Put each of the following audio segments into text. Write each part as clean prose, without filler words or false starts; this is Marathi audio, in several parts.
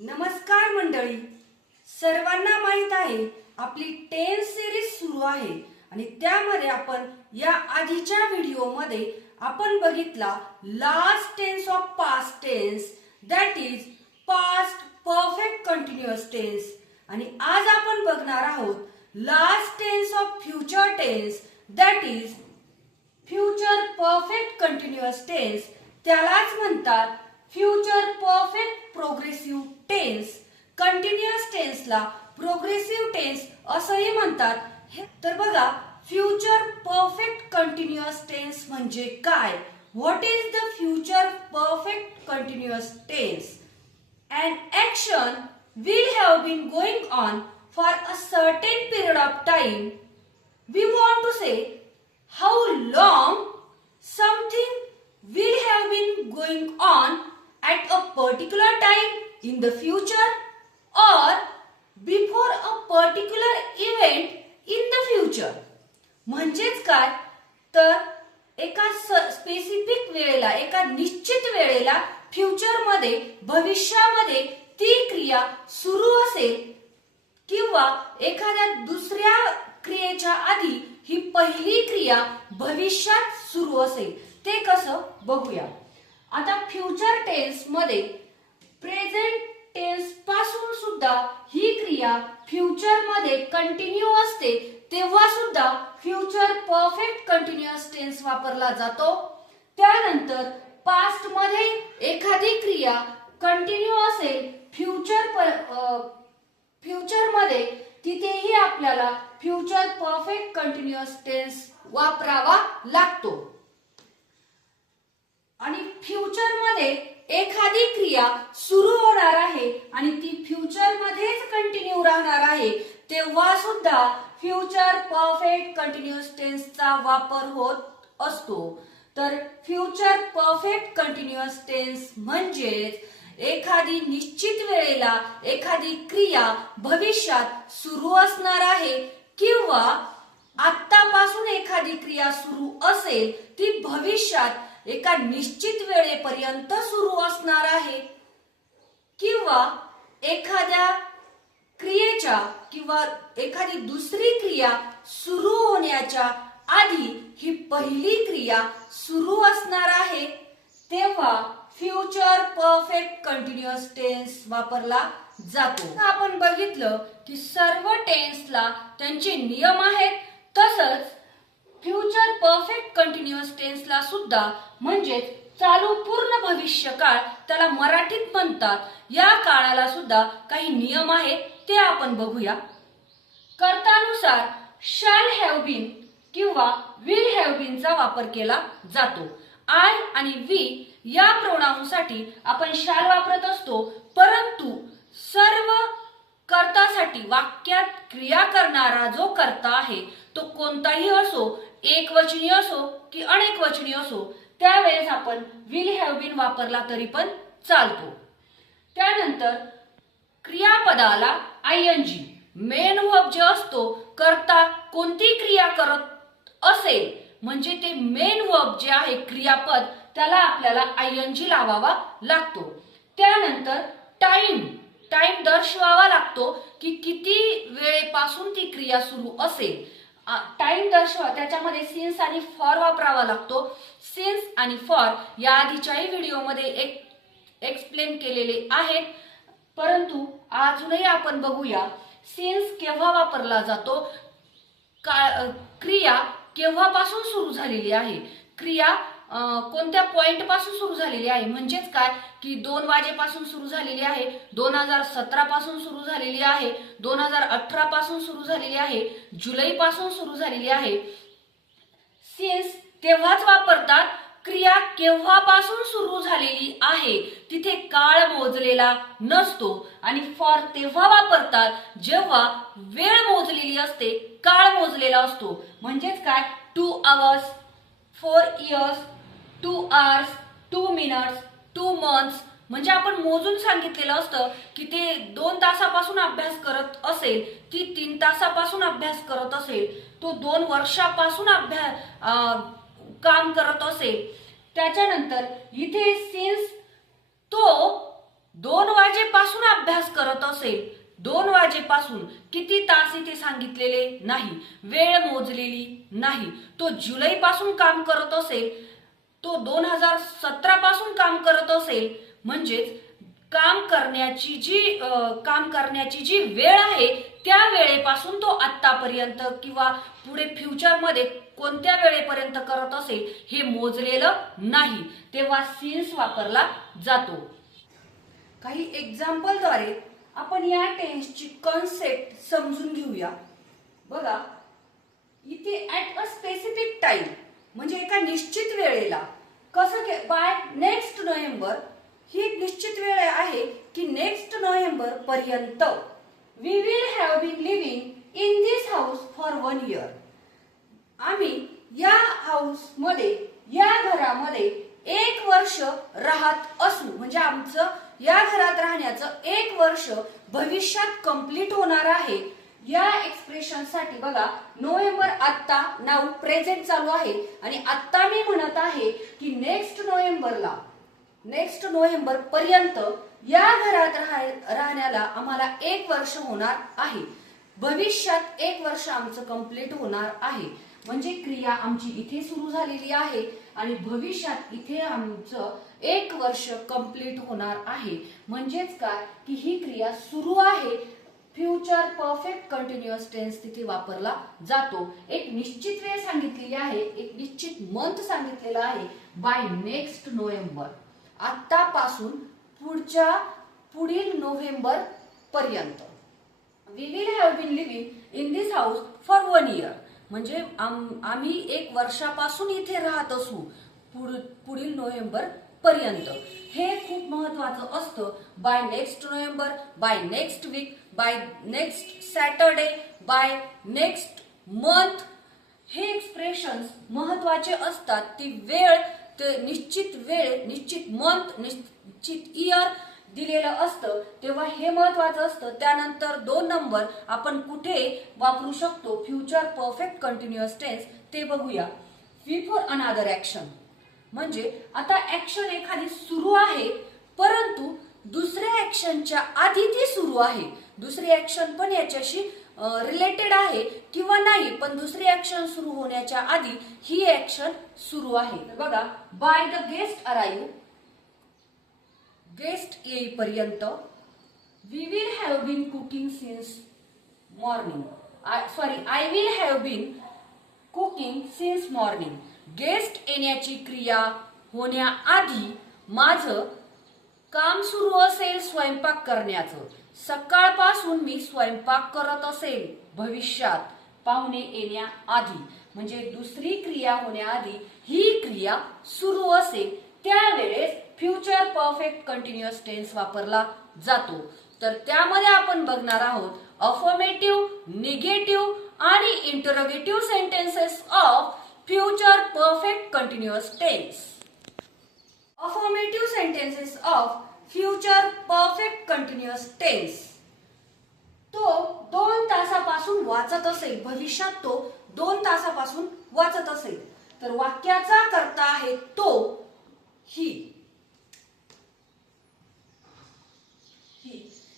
नमस्कार मंडळी, सर्वांना माहित आहे आपली टेन्स सिरीज सुरू आहे आणि त्यामध्ये आपण या आधीच्या व्हिडिओमध्ये आपण बघितला last tense of past tense, that is past perfect continuous tense. आणि आज आपण बघणार आहोत last tense of future tense, that is future perfect continuous tense. त्यालाच म्हणतात future perfect progressive tense. Continuous टेन्सला प्रोग्रेसिव्ह टेन्स असंही म्हणतात. तर बघा, फ्युचर परफेक्ट कंटिन्युअस टेन्स म्हणजे काय? What is the future perfect continuous tense? An action will have been going on for a certain period of time. We want to say how long something will have been going on at a particular time in the future or before a particular event in the future. म्हणजेच काय तर एका स्पेसिफिक वेळेला, एका निश्चित वेळेला फ्युचर मध्ये, भविष्यामध्ये ती क्रिया सुरू असेल किंवा एखाद्या दुसऱ्या क्रियेच्या आधी ही पहिली क्रिया भविष्यात सुरू असेल. ते कसं बघूया. आता फ्युचर टेन्स मध्ये प्रेझेंट टेन्स पासून सुद्धा ही क्रिया फ्युचर मध्ये कंटिन्यू असते, तेव्हा सुद्धा फ्युचर परफेक्ट कंटिन्युअस टेन्स वापरला जातो. त्यानंतर पास्ट मध्ये एखादी क्रिया कंटिन्यू असेल फ्युचर मध्ये, तिथेही आपल्याला फ्युचर परफेक्ट कंटिन्युअस टेन्स वापरावा लागतो. आणि फ्युचर मध्ये एखादी क्रिया सुरू होणार आहे आणि ती फ्युचर मध्येच कंटिन्यू राहणार आहे, तेव्हा सुद्धा फ्युचर परफेक्ट कंटिन्युअस टेन्सचा वापर होत असतो. तर फ्युचर परफेक्ट कंटिन्युअस टेन्स म्हणजेच एखादी निश्चित वेळेला एखादी क्रिया भविष्यात सुरू असणार आहे किंवा आत्तापासून एखादी क्रिया सुरू असेल, ती भविष्यात एका निश्चित वेळेपर्यंत सुरू असणार आहे किंवा एखाद्या क्रियेच्या किंवा एखादी दुसरी क्रिया सुरू होण्याच्या आधी ही पहिली क्रिया सुरू असणार आहे, तेव्हा फ्युचर परफेक्ट कंटिन्युअस टेन्स वापरला जातो. आपण बघितलं की सर्व टेन्सला त्यांचे नियम आहेत, तसंच फ्युचर परफेक्ट कंटिन्युअस टेन्सला सुद्धा म्हणजेच चालू पूर्ण भविष्य काळ, त्याला मराठीत म्हणतात, या काळाला सुद्धा काही नियम आहेत, ते आपण बघूया. कर्तानुसार शॅल हॅव बीन किंवा विल हॅव बीन चा वापर केला जातो. आय आणि वी या प्रोनाउनसाठी आपण शॅल वापरत असतो, परंतु सर्व कर्तासाठी वाक्यात क्रिया करणारा जो कर्ता आहे तो कोणताही असो, एकवचनी असो की अनेकवचनी असो, त्यावेळेस आपण विल हॅव बीन वापरला तरी पण चालतो. त्यानंतर क्रियापदाला आयएनजी मेन वर्ब जे असतो, कर्ता कोणती क्रिया करत असेल म्हणजे ते मेन वर्ब जे आहे क्रियापद, त्याला आपल्याला आयएनजी लावावा लागतो. त्यानंतर टाइम दर्शवावा लागतो की किती वेळेपासून ती क्रिया सुरू असेल. टाइम दर्शवा, त्याच्यामध्ये सिन्स आणि फॉर वापरावा लागतो. सिन्स आणि फॉर या आधीच्याही व्हिडिओमध्ये एक्सप्लेन केलेले आहेत, परंतु अजूनही आपण बघूया सिन्स केव्हा वापरला जातो, क्रिया केव्हापासून सुरू झालेली आहे, क्रिया कोणत्या पॉइंट पासून सुरू झालेली आहे. म्हणजेच काय की 2 वाजेपासून सुरू झालेली आहे, 2017 पासून सुरू झालेली आहे, 2018 पासून सुरू झालेली आहे, जुलै पासून सुरू झालेली आहे. सिन्स तेव्हाच वापरतात क्रिया केव्हापासून सुरू झालेली आहे, तिथे काळ मोजलेला नसतो. आणि फॉर तेव्हा वापरतात जेव्हा वेळ मोजलेली असते, काळ मोजलेला असतो. म्हणजेच काय 2 hours, 4 years, 2 hours, 2 minutes, 2 months, म्हणजे आपण मोजून सांगितलेलं असतं की ते 2 तासापासून अभ्यास करत असेल, ती 3 तासापासून अभ्यास करत असेल, तो 2 वर्षापासून काम करत असेल. त्याच्यानंतर इथे सिन्स तो 2 वाजेपासून अभ्यास करत असेल 2 वाजेपासून किती तास इथे सांगितलेले नाही, वेळ मोजलेली नाही, तो जुलै पासून काम करत असेल, तो 2017 पासून काम करत असेल, म्हणजेच काम करण्याची जी वेळ आहे त्या वेळेपासून तो आतापर्यंत किंवा पुढे फ्युचरमध्ये कोणत्या वेळेपर्यंत करत असेल हे मोजलेलं नाही, तेव्हा सिन्स वापरला जातो. काही एक्झाम्पलद्वारे आपण या टेन्सची कॉन्सेप्ट समजून घेऊया. बघा, इथे ऍट अ स्पेसिफिक टाइम म्हणजे एका निश्चित वेळेला कसं बाय नेक्स्ट नोव्हेंबर ही एक निश्चित वेळ आहे की नेक्स्ट नोव्हेंबर पर्यंत we will have been living in this house for 1 year. आम्ही या हाऊस मध्ये या घरामध्ये 1 वर्ष राहत असू, म्हणजे आमचं या घरात राहण्याचं 1 वर्ष भविष्यात कंप्लीट होणार आहे. या एक्सप्रेशन साठी बघा, नोव्हेंबर आत्ता नाऊ प्रेझेंट चालू आहे आणि आत्ता मी म्हणत आहे की नेक्स्ट नोव्हेंबर पर्यंत या घरात राहण्याला आम्हाला 1 वर्ष होणार आहे. भविष्यात 1 वर्ष आमचं कंप्लीट होणार आहे, म्हणजे क्रिया आमची इथे सुरू झालेली आहे आणि भविष्यात इथे आमचं 1 वर्ष कंप्लीट होणार आहे. म्हणजेच काय की ही क्रिया सुरू आहे. फ्युचर परफेक्ट कंटिन्युअस टेन्स तिथे वापरला जातो. एक निश्चित वेळ सांगितलेली आहे, एक निश्चित मंथ सांगितलेला आहे, बाय नेक्स्ट नोव्हेंबर, आतापासून पुढील नोव्हेंबर पर्यंत. We will have been living in this house for 1 year, म्हणजे आम्ही 1 वर्षापासून इथे राहत असू पुढील नोव्हेंबर पर्यंत. हे खूप महत्वाचं असतं. By next November, by next week, by next Saturday, by next month, हे एक्सप्रेशन्स महत्वाचे असतात. ती वेळ, ते निश्चित मंथ, निश्चित इयर दिलेलं असतं, तेव्हा हे महत्वाचं असतं. त्यानंतर 2 नंबर आपण कुठे वापरू शकतो फ्युचर परफेक्ट कंटिन्युअस टेन्स ते बघूया. बिफोर अनदर ऍक्शन, म्हणजे आता ऍक्शन एखादी सुरू आहे परंतु दुसऱ्या ऍक्शनच्या आधी ती सुरू आहे. दुसरी ऍक्शन पण याच्याशी रिलेटेड आहे किंवा नाही, पण दुसरी ऍक्शन सुरू होण्याच्या आधी ही ऍक्शन सुरू आहे. बघा, by the guest arrive, guest येईपर्यंत, we will have been cooking since morning, I will have been cooking since morning. Guest येण्याची क्रिया होण्याआधी माझं काम सुरू असेल स्वयंपाक करण्याचं, सकाळपासून मी स्वयंपाक करत असेल भविष्यात पाहुणे येण्याआधी, म्हणजे दुसरी क्रिया होण्याआधी ही क्रिया सुरू असेल त्यावेळेस फ्युचर परफेक्ट कंटिन्युअस टेन्स वापरला जातो. तर त्यामध्ये आपण बघणार आहोत अफर्मेटिव्ह, निगेटिव्ह आणि interrogative sentences of future perfect continuous tense. Affirmative sentences of future perfect continuous tense. तो 2 तासापासून वाचत असेल, भविष्यात तो 2 तासापासून वाचत असेल, तर वाक्याचा कर्ता आहे तो, ही.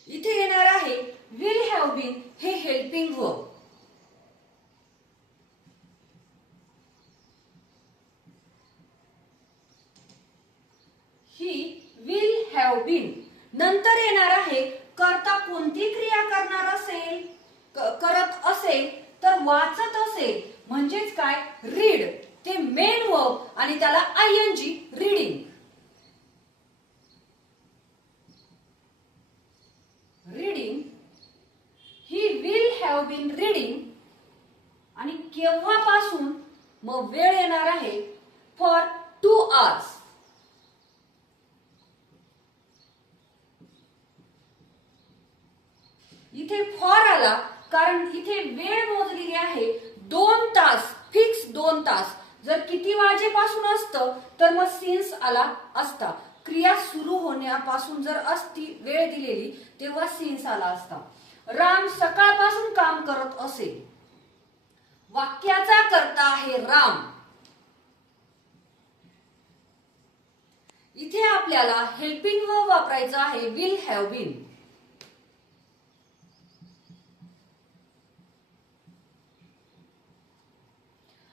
इथे येणार आहे विल हॅव बीन, हे helping verb. He will have been. नंतर येणार आहे कर्ता कोणती क्रिया करत असेल तर वाचत असेल, म्हणजेच काय रीड, ते मेन वर्ब आणि त्याला ING, reading. Reading, he will have been reading. आणि केव्हापासून, मग वेळ येणार आहे फॉर 2 hours. इथे फॉर आला कारण इथे वेळ मोजलेली आहे 2 तास, फिक्स 2 तास. जर किती वाजेपासून असतं तर मग सिन्स आला असता. क्रिया सुरू होण्यापासून जर असती वेळ दिलेली तेव्हा सिन्स आला असता. राम सकाळपासून काम करत असेल, वाक्याचा कर्ता आहे राम. इथे आपल्याला हेल्पिंग वर्ब वापरायचं आहे विल हॅव बीन.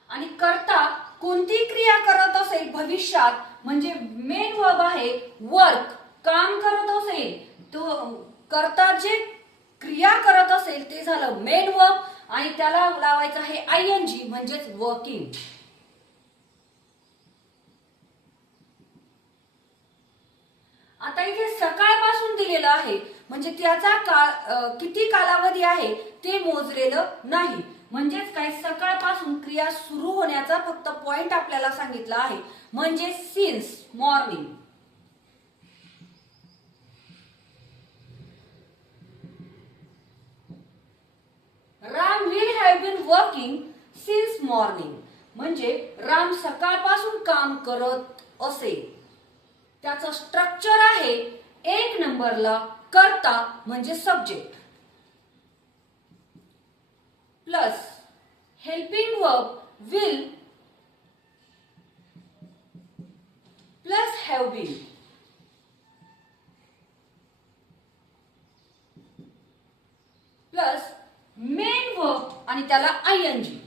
आणि कर्ता कोणती क्रिया करत असेल भविष्यात म्हणजे मेन वर्ब आहे वर्क, काम करत असेल, तो कर्ता जे क्रिया करत असेल ते झालं मेन वर्ब आणि त्याला लावायचं आहे आयएनजी म्हणजेच वर्किंग. आता इथे सकाळपासून दिलेलं आहे म्हणजे त्याचा काळ किती कालावधी आहे ते मोजलेलं नाही. म्हणजेच काय, सकाळपासून क्रिया सुरू होण्याचा फक्त पॉइंट आपल्याला सांगितला आहे म्हणजे since morning. Ram will have been working since morning म्हणजे राम सकाळपासून काम करत असेल. त्याचं स्ट्रक्चर आहे 1 नंबरला कर्ता म्हणजे subject plus helping verb will plus have been plus main verb आणि त्याला आयएनजी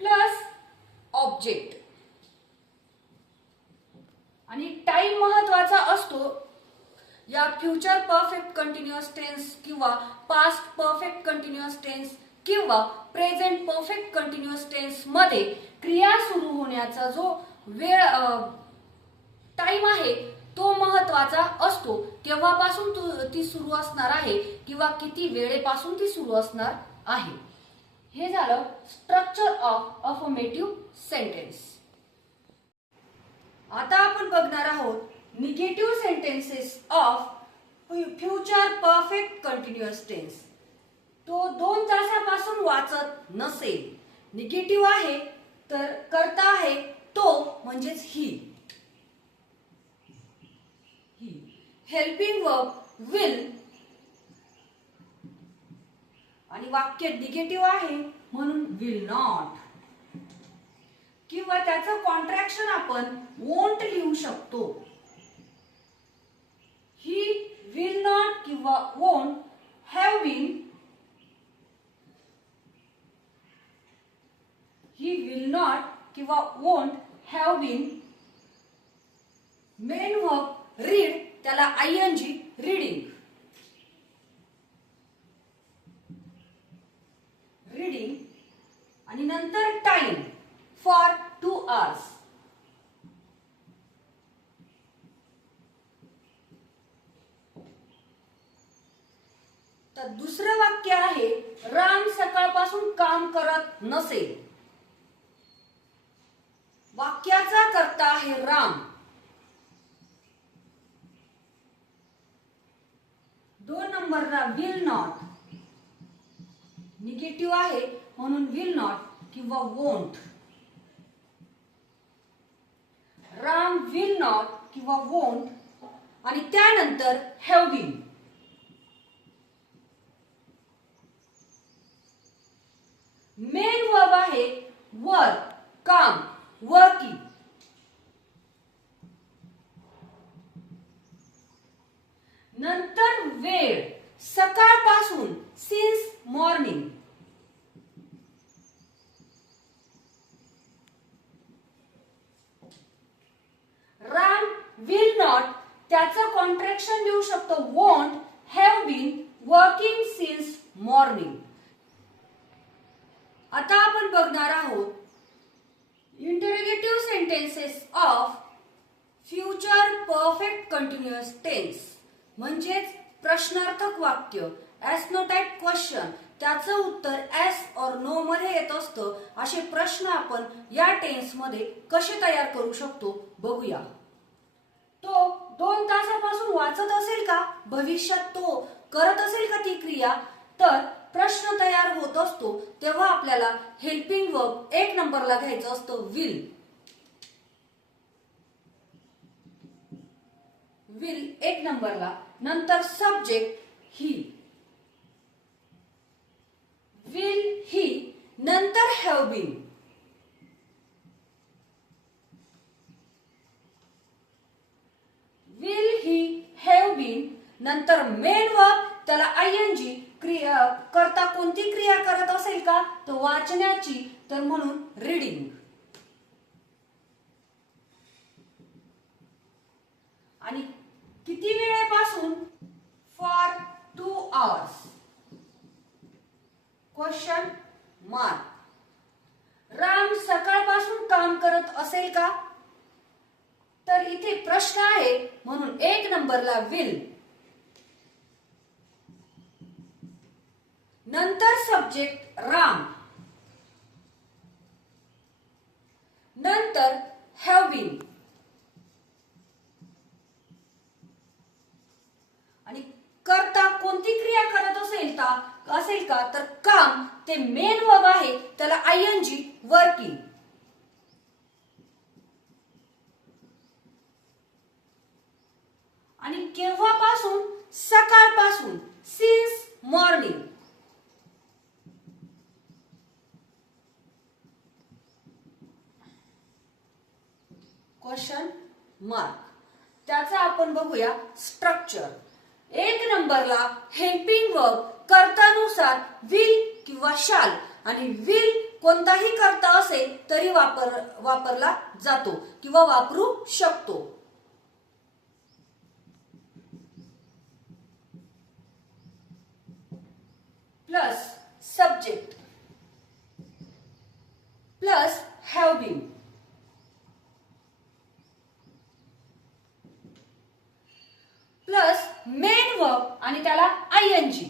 प्लस ऑब्जेक्ट. आणि टाइम महत्वाचा असतो या फ्युचर परफेक्ट कंटिन्युअस टेन्स किंवा पास्ट परफेक्ट कंटिन्युअस टेन्स किंवा प्रेझेंट परफेक्ट कंटिन्युअस टेन्स मध्ये क्रिया सुरू होण्याचा जो वेळ टाइम आहे तो महत्वाचा असतो. केव्हापासून ती सुरू असणार आहे किंवा किती वेळेपासून ती सुरू असणार आहे. हे झालं स्ट्रक्चर ऑफ अफर्मेटिव्ह सेंटेन्स. आता आपण बघणार आहोत negative sentences of future perfect continuous tense. तो 2 तासापासून वाचत नसेल. निगेटिव्ह आहे तर कर्ता आहे तो म्हणजेच ही. हेल्पिंग वर्ब विल आणि वाक्य निगेटिव्ह आहे म्हणून विल नॉट किंवा त्याचं कॉन्ट्रॅक्शन आपण वोंट लिहू शकतो. ही विल नॉट किंवा won't have been, he will not किंवा won't have been. Main verb read त्याला आयएनजी रीडिंग, रीडिंग आणि नंतर टाइम फॉर 2 hours. तर दुसरं वाक्य आहे राम सकाळपासून काम करत नसेल. वाक्याचा कर्ता आहे राम. 2 नंबरला विल नॉट निगेटिव्ह आहे म्हणून विल नॉट किंवा वोंट. राम विल नॉट किंवा वोंट आणि त्यानंतर हॅव बीन. मेन वर्ब आहे वर्क, काम, वर्किंग. नंतर वेळ सकाळपासून since morning. Ram will not त्याचं कॉन्ट्रॅक्शन लिहू शकतो won't have been working since morning. आता आपण बघणार आहोत interrogative sentences of future perfect continuous tense म्हणजेच प्रश्नार्थक वाक्य. एस नो टाइप क्वेश्चन त्याचं उत्तर एस और नो मध्ये येत असतं. असे प्रश्न आपण या टेन्स मध्ये कसे तयार करू शकतो बघूया. तो 2 तासापासून वाचत असेल का, भविष्यात तो करत असेल का ती क्रिया. तर प्रश्न तयार होत असतो तेव्हा आपल्याला हेल्पिंग वर्ब 1 नंबरला घ्यायचं असतं विल. विल 1 नंबरला. नंतर सब्जेक्ट ही, विल ही. नंतर have been, will he have been. नंतर मेन वर्ब त्याला आयएनजी करता कोणती क्रिया करत असेल का, तर वाचण्याची, तर म्हणून रीडिंग. आणि किती वेळेपासून, for 2 hours. Question mark. Ram सकाळपासून काम करत असेल का, तर इथे प्रश्न आहे म्हणून 1 नंबरला विल. नंतर सब्जेक्ट राम, नंतर हॅव बीन, आणि करता कोणती क्रिया करत असेल का, तर काम ते मेन वर्ब आहे, त्याला आयएनजी वर्किंग. आणि केव्हापासून, सकाळपासून, सिन्स मॉर्निंग. Question mark. त्याचा आपण बघूया स्ट्रक्चर. 1 नंबरला हेल्पिंग वर्ब कर्तानुसार विल किंवा शाल, आणि विल कोणताही कर्ता असेल तरी वापरला जातो किंवा वापरू शकतो. Plus subject plus have been plus main verb आणि त्याला ING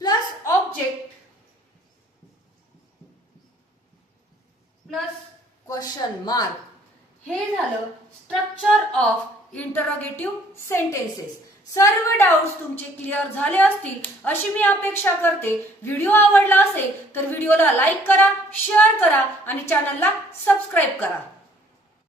plus object plus question mark. हे झालं स्ट्रक्चर ऑफ इंटरोगेटिव्ह सेंटेन्सेस. सर्व डाउट्स तुमचे क्लिअर झाले असतील अशी मी अपेक्षा करते. व्हिडिओ आवडला असेल तर व्हिडिओला लाईक करा, शेअर करा आणि चॅनलला सबस्क्राईब करा.